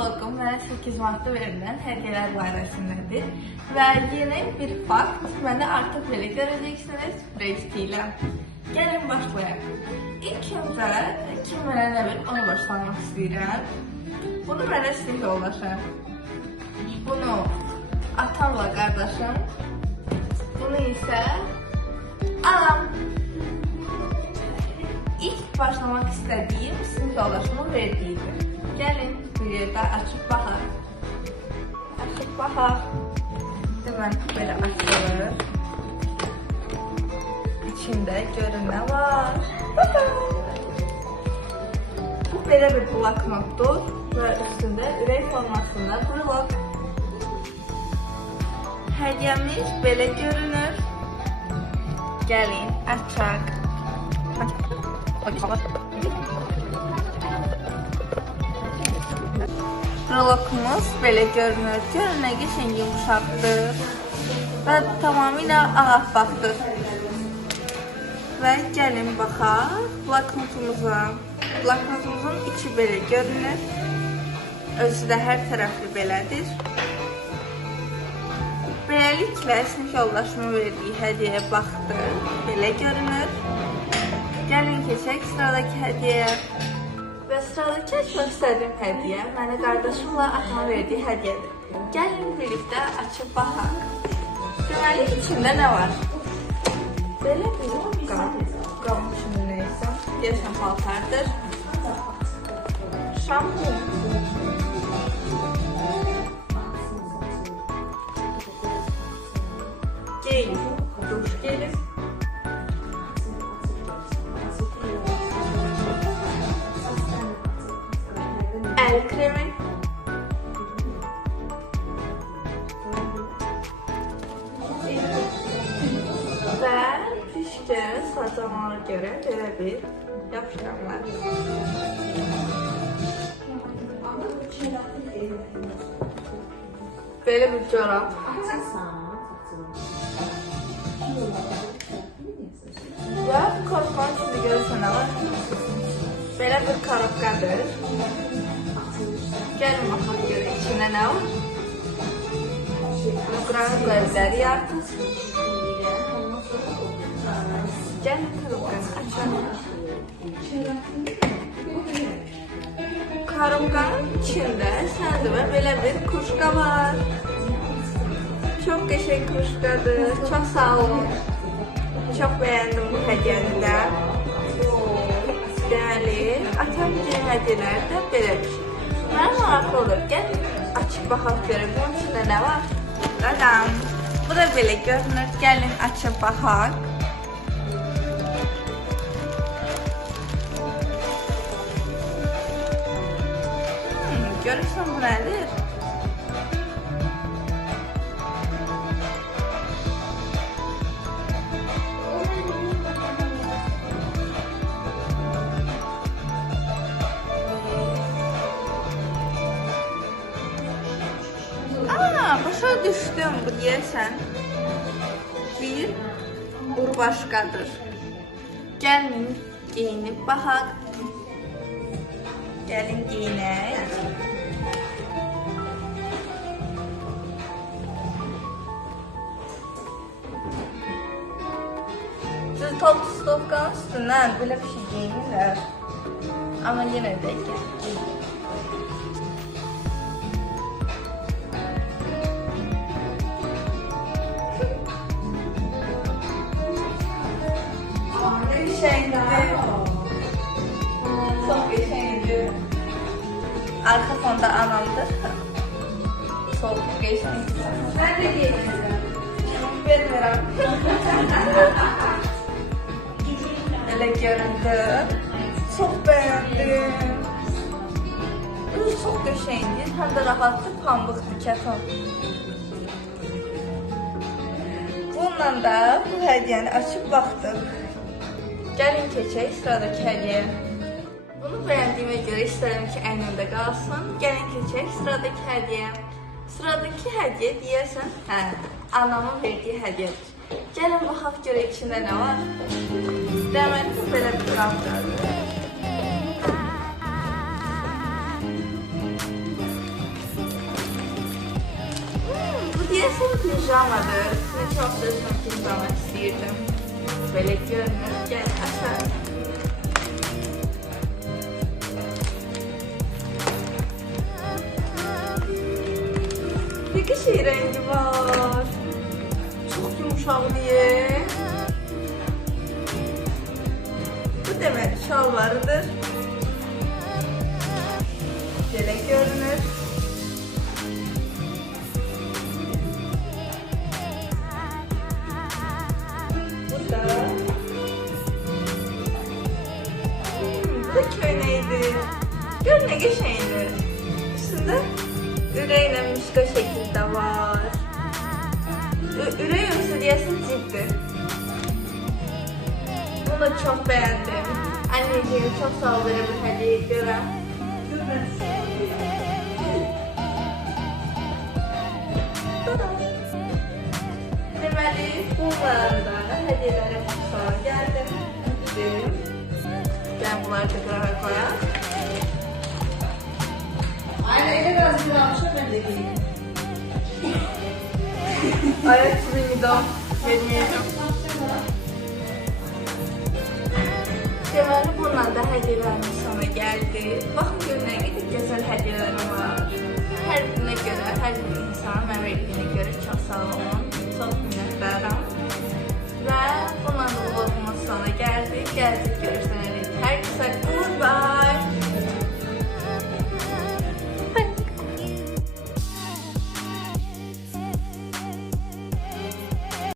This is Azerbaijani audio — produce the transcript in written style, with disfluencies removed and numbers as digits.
vlogum mənə 8 martda verilən hədiyyələr barəsindədir. Və yeni bir fakt, mənə artıq belə görəcəksiniz, sürpriz. Gəlin başlayaq. İlk öncə kim mənə nə bilir, onu başlamaq istəyirəm. Bunu mənə sizin yoldaşım. Bunu atamla qardaşım. Bunu isə anam. İlk başlamaq istədiyim sizin yoldaşımın verdiyidir. Gəlin bir yerdə açıb baxaq. Açıb baxaq. Demək belə açılır. İçində görün nə var. Bu belə bir bloknotdur və üstündə ürək formasında blok. Hədiyyəmiz belə görünür. Gəlin açaq. Blokumuz belə görünür. Görün nə qəşəng yumuşaqdır və tamamilə ağappaqdır. Və gəlin baxaq bloknotumuza. Bloknotumuzun içi belə görünür. Özü də hər tərəfli belədir. Beləliklə sinif yoldaşımın verdiyi hədiyyəyə baxdıq. Belə görünür. Gəlin keçək sıradakı hədiyyəyə. Və sıradakı açmaq istədiyim hədiyyə mənə qardaşımla atama verdiyi hədiyyədir. Gəlin birlikdə açıb baxaq. Deməli, içində nə var? Belə bir qab. Qabın içində nə isə? Deyəsən paltardır. Şampun. Gel. Duş gelin. El kremi. Və pişkən sacamana görə belə bir yapışqan var. Belə bir corab. Və korkmanın içində görürsən nə var? Belə bir korobkadır. Gəlin baxaq görək içində nə var? Qıran gözləri yardır. Gəlin korobkanı açalım. Korobkanın içində səndivə belə bir krujka var. Çox qəşəng krujkadır. Çox sağ olun. Çox bəyəndim bu hədiyyəni də. Deməli, atam üçün hədiyyələri də belədir. Mənə maraqlı olur. Gəl açıb baxaq görək. Bunun içində nə var? Dadam. Bu da belə görünür. Gəlin açıb baxaq. Görürsən bu nədir? Başa düşdüm, bu deyəsən bir urbaşqadır. Gəlin geyinib baxaq. Gəlin geyinək. Siz top-stopkanın üstündən belə bir şey geyinirlər. Amma yenə də gəl. Qəşəngdir. Çox qəşəngdir. Arxa fonda anamdır. Çox qəşəngdir. Mən də geyinəcəm. Vermirəm. Elə göründü. Çox bəyəndim. Çox qəşəngdir. Həm də rahatdır, pambıqdır, kətan. Bununla da bu hədiyyəni açıb baxdıq. Gəlin keçək sıradakı hədiyyəyə. Bunu bəyəndiyimə görə istədim ki, əynimdə qalsın. Gəlin keçək sıradakı hədiyyəyə. Sıradakı hədiyyə deyərsən, anamın verdiyi hədiyyədir. Gəlin baxaq görək içində nə var. Deməli, belə bir qabdır. Resim pijamadır. Size çok resim pijama istəyirdim. Böyle görünür. Gel açar. Bir şey rengi var. Çok yumuşak diye. Bu demek şalvarıdır. Böyle görünür. Bu da köyneydi. Gör ne geçeydi. Üstünde üreyle mişka şekilde var. Ürey ünsü diyesi ciddi. Bunu da çok beğendim. Anneciğim çok sağ ol böyle bir hediye göre. Deməli, bunları da hədiyələrə sonra gəldim. Ben bunları da qırağa koyaq. Aynen öyle razı kalmışım ben de giyeyim. Ayak suyunu da vermeyeceğim. Deməli, bunlar da hədiyələrin sona gəldi. Baxın görün nə qədər gözəl hədiyələrim var.